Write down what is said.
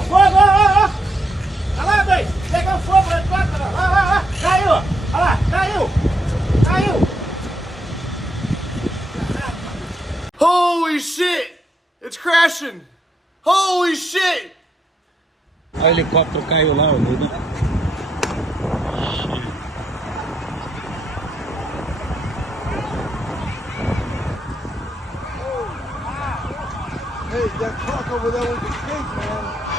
Pegando fogo! Olha lá, bem! Pegando fogo lá de baixo! Olha lá! Caiu! Olha lá! Caiu! Caiu! Holy shit! It's crashing! Holy shit! O helicóptero caiu lá, olha. Hey, that truck over there was a cake, man.